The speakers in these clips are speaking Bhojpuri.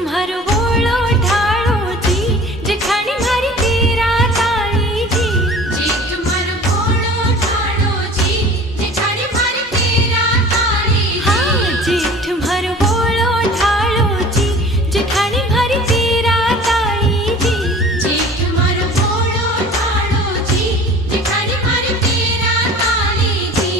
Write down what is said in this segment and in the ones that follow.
मारो बोलो ढालो जी जेठानी मारी तेरा ताली जी। जेठ मारो बोलो ढालो जी जेठानी मारी तेरा ताली जी। हाँ जेठ मारो बोलो ढालो जी जेठानी मारी तेरा ताली जी। जेठ मारो बोलो ढालो जी जेठानी मारी तेरा ताली जी।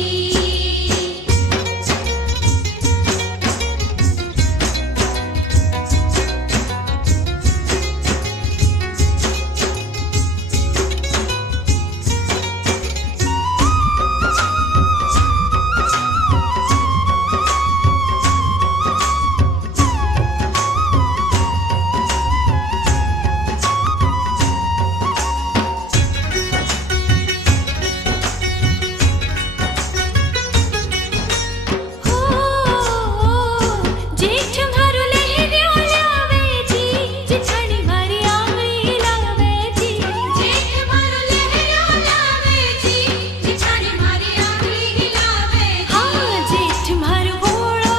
जेठ मारो लहरियों लावे जी जेठानी मारी आंगળી लावे जी। जेठ मारो लहरियों लावे जी जेठानी मारी आंगળી लावे जी। हाँ जेठ मारो बोलो